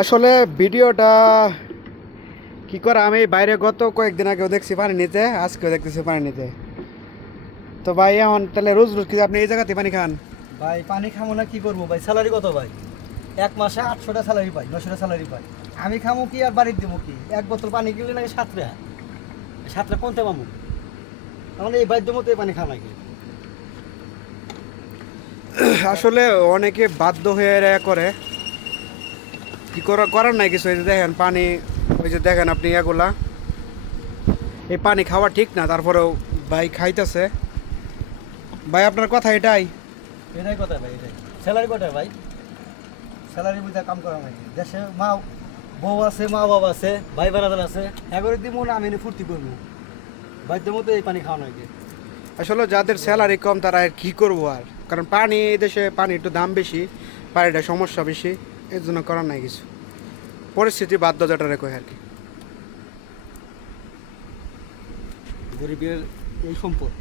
আসলে ভিডিওটা কি করে আমি বাইরে গত কয়েকদিন আগেও দেখছি পানি নিতে, আজকেও দেখতেছি পানি নিতে। তো ভাই এখন তাহলে রোজ রোজ কি আপনি এই জায়গাতে পানি খান? ভাই পানি খামো না কি করবো ভাই? স্যালারি কত ভাই? এক মাসে 800টা স্যালারি পাই, 900টা স্যালারি পাই। আমি খামো কি আর বাড়ির দেবো কি? এক বোতল পানি কিনলে নাকি 7 টাকা। 7 টাকা কোনতে পাবো? তাহলে এই বাধ্য মতো এই পানি খাওয়া নাকি? আসলে অনেকে বাধ্য হয়ে এরা করে, কি করার নাই কিছু। এই যে দেখেন পানি, ওই যে দেখেন আপনি এগুলা, এই পানি খাওয়া ঠিক না, তারপরেও ভাই খাইতেছে। ভাই আপনার কথা এটাই? এটাই কথা ভাই, এটাই। স্যালারি কত ভাই? স্যালারি বুঝে কাম করা নাকি? দেশে বউ আছে, মা বাবা আছে, ভাই বারাদার আছে, এগরে দিব না আমি এনে ফুর্তি করবো? বাধ্য মতো এই পানি খাওয়া নাকি? আসলে যাদের স্যালারি কম তারা আর কি করবো আর, কারণ পানি এই দেশে পানি একটু দাম বেশি, পানিটা সমস্যা বেশি, এর জন্য করার নাই কিছু। পরিস্থিতি বাধ্য যেটা রেখে আর কি। গরিবের এই সম্পদ।